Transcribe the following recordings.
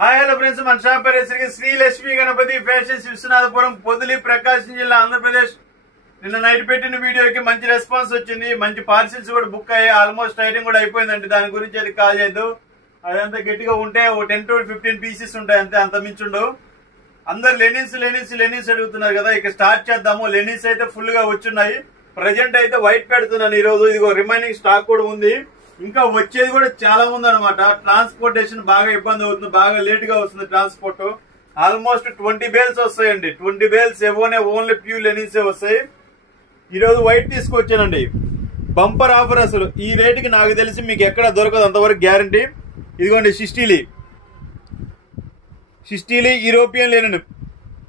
Hi hello friends, మన shop పేరు Shri Lakshmi Ganapati fashions Viswanathapuram, Podili, ప్రకాశం జిల్లా, ఆంధ్రప్రదేశ్. నిన్న నైట్ పెట్టిన వీడియోకి మంచి రెస్పాన్స్ వచ్చింది. మంచి పార్సిల్స్ కూడా బుక్ అయ్యాయి. ఆల్మోస్ట్ ఐటమ్ కూడా అయిపోయిందండి. దాని గురించి అది కాల్ చేయద్దు. అదంతా గట్టిగా ఉంటే ఒక 10 to 15 పీసెస్ ఉంటాయి అంతే, అంత మించుండు. అందరు లెనిన్స్ అడుగుతున్నారు కదా, ఇక స్టార్ట్ చేద్దాము. లెనిన్స్ అయితే ఫుల్ గా వచ్చున్నాయి. ప్రజెంట్ అయితే వైట్ పెడుతున్నాను ఈ రోజు. ఇదిగో రిమైనింగ్ స్టాక్ కూడా ఉంది. ఇంకా వచ్చేది కూడా చాలా ఉంది అనమాట. ట్రాన్స్పోర్టేషన్ బాగా ఇబ్బంది అవుతుంది, బాగా లేట్ గా వస్తుంది ట్రాన్స్పోర్ట్. ఆల్మోస్ట్ 20 బేల్స్ వస్తాయండి. 20 బేల్స్ ఓన్లీ ప్యూర్ లెనిన్స్ వస్తాయి. ఈ రోజు వైట్ తీసుకొచ్చానండి. బంపర్ ఆఫర్ అసలు. ఈ రేటుకి నాకు తెలిసి మీకు ఎక్కడ దొరకదు, అంతవరకు గ్యారంటీ. ఇదిగోండి సిస్టీలీ యూరోపియన్ లెనిన్.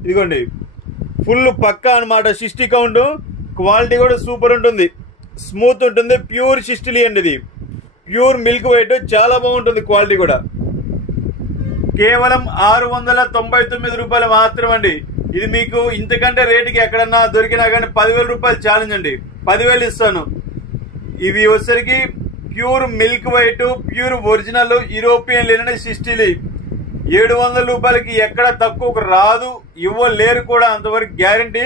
ఇదిగోండి ఫుల్ పక్కా అనమాట. 60 కౌంట్. క్వాలిటీ కూడా సూపర్ ఉంటుంది, స్మూత్ ఉంటుంది. ప్యూర్ సిస్టీలీ అండి. ఇది ప్యూర్ మిల్క్ వైట్, చాలా బాగుంటుంది. క్వాలిటీ కూడా కేవలం 699 రూపాయలు మాత్రమండి. ఇది మీకు ఇంతకంటే రేటుకి ఎక్కడన్నా దొరికినా కానీ 10,000 రూపాయలు ఛాలెంజ్ అండి. 10,000 ఇస్తాను. ఇవి వచ్చేసరికి pure milk white, pure original European linen సిస్టీలీ. 700 రూపాయలకి ఎక్కడ తక్కువ రాదు, ఇవ్వలేరు కూడా, అంతవరకు గ్యారంటీ.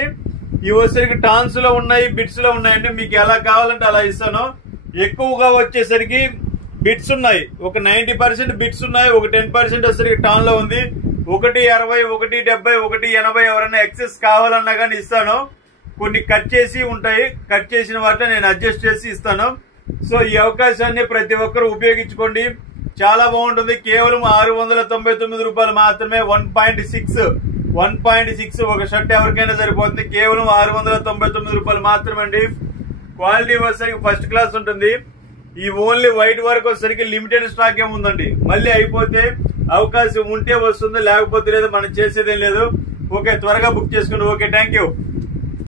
ఇవి వచ్చేసరికి టాన్స్ లో ఉన్నాయి, బిట్స్ లో ఉన్నాయండి. మీకు ఎలా కావాలంటే అలా ఇస్తాను. ఎక్కువగా వచ్చేసరికి బిట్స్ ఉన్నాయి. ఒక 90% బిట్స్ ఉన్నాయి. ఒక 10% వచ్చేసరికి టాన్ లో ఉంది. 160, 170, 180 ఎవరైనా ఎక్సెస్ కావాలన్నా కానీ ఇస్తాను. కొన్ని కట్ చేసి ఉంటాయి. కట్ చేసిన వాటిని నేను అడ్జస్ట్ చేసి ఇస్తాను. సో ఈ అవకాశాన్ని ప్రతి ఒక్కరు ఉపయోగించుకోండి. చాలా బాగుంటుంది. కేవలం 699 రూపాయలు మాత్రమే. 1.6 ఒక షర్ట్ ఎవరికైనా సరిపోతుంది. కేవలం 699 రూపాయలు మాత్రమే అండి. క్వాలిటీ వచ్చేసరికి ఫస్ట్ క్లాస్ ఉంటుంది. ఈ ఓన్లీ వైట్ వర్క్ వచ్చేసరికి లిమిటెడ్ స్టాక్ ఏముందండి. మళ్ళీ అయిపోతే అవకాశం ఉంటే వస్తుంది, లేకపోతే లేదు. మనం చేసేదేం లేదు. ఓకే, త్వరగా బుక్ చేసుకోండి. Okay, thank you.